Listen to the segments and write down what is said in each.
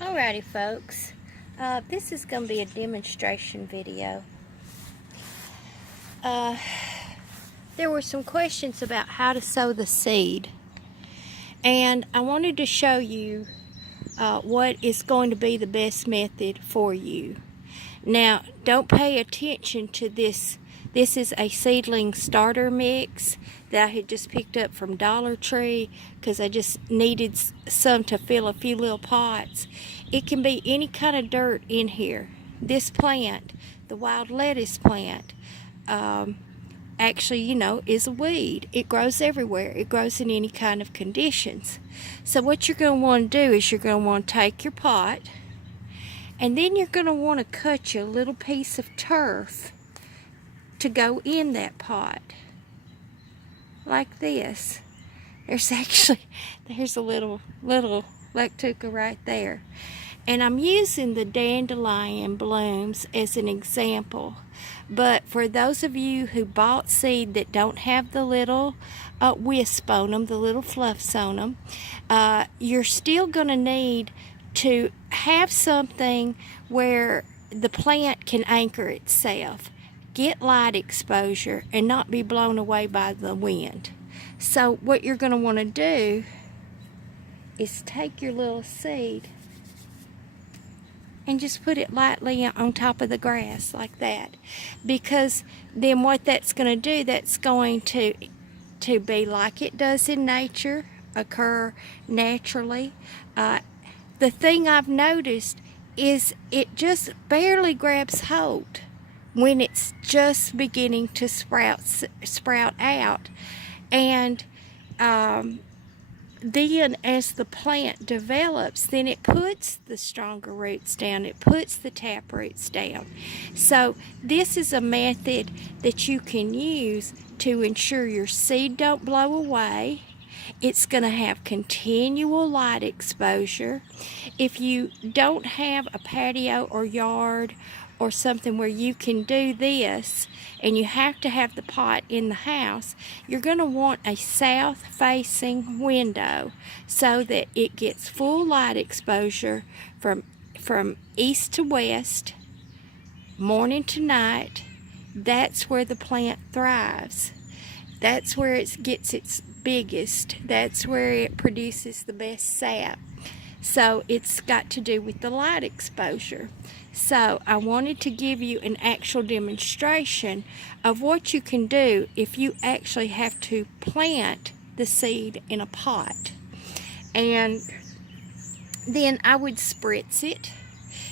Alrighty folks, this is going to be a demonstration video. There were some questions about how to sow the seed, and I wanted to show you what is going to be the best method for you. Now, don't pay attention to this. This is a seedling starter mix that I had just picked up from Dollar Tree because I just needed some to fill a few little pots. It can be any kind of dirt in here. This plant, the wild lettuce plant, actually, is a weed. It grows everywhere. It grows in any kind of conditions. So what you're going to want to do is you're going to want to take your pot, and then you're going to want to cut you a little piece of turf to go in that pot, like this. There's a little lactuca right there. And I'm using the dandelion blooms as an example. But for those of you who bought seed that don't have the little wisp on them, the little fluffs on them, you're still going to need to have something where the plant can anchor itself, get light exposure, and not be blown away by the wind. So what you're going to want to do is take your little seed and just put it lightly on top of the grass like that, because then what that's going to do, that's going to be like it does in nature, occur naturally. The thing I've noticed is it just barely grabs hold when it's just beginning to sprout out, and then as the plant develops, then it puts the stronger roots down, it puts the tap roots down. So this is a method that you can use to ensure your seed don't blow away. It's going to have continual light exposure. If you don't have a patio or yard or something where you can do this, and you have to have the pot in the house, you're going to want a south-facing window so that it gets full light exposure from east to west, morning to night. That's where the plant thrives. That's where it gets its biggest. That's where it produces the best sap. So it's got to do with the light exposure. So I wanted to give you an actual demonstration of what you can do if you actually have to plant the seed in a pot. And then I would spritz it.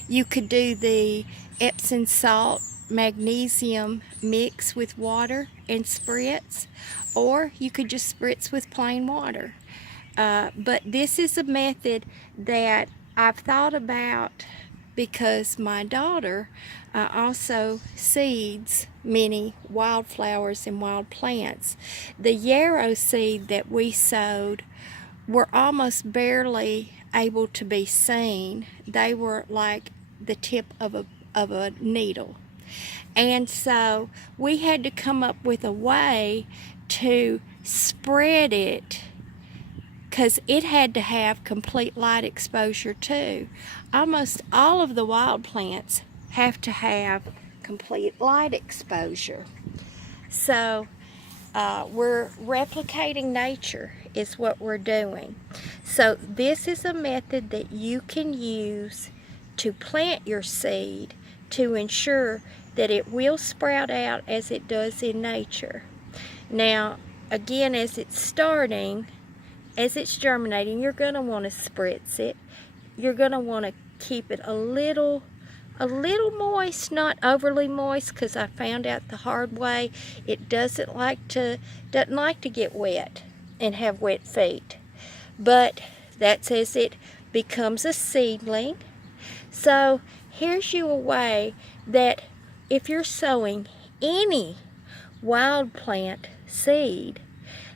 You could do the Epsom salt magnesium mix with water and spritz, or you could just spritz with plain water. But this is a method that I've thought about because my daughter also seeds many wildflowers and wild plants. The yarrow seed that we sowed were almost barely able to be seen. They were like the tip of a needle. And so we had to come up with a way to spread it, because it had to have complete light exposure too. Almost all of the wild plants have to have complete light exposure. So we're replicating nature is what we're doing. So this is a method that you can use to plant your seed to ensure that it will sprout out as it does in nature. Now, again, as it's starting, as it's germinating, you're going to want to spritz it. You're going to want to keep it a little moist, not overly moist, because I found out the hard way it doesn't like to get wet and have wet feet. But that's as it becomes a seedling. So here's you a way that if you're sowing any wild plant seed,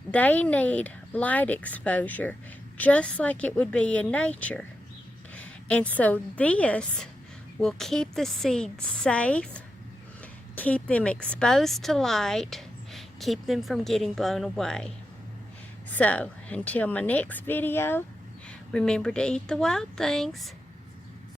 they need light exposure just like it would be in nature. And so this will keep the seeds safe, keep them exposed to light, keep them from getting blown away. So until my next video, remember to eat the wild things.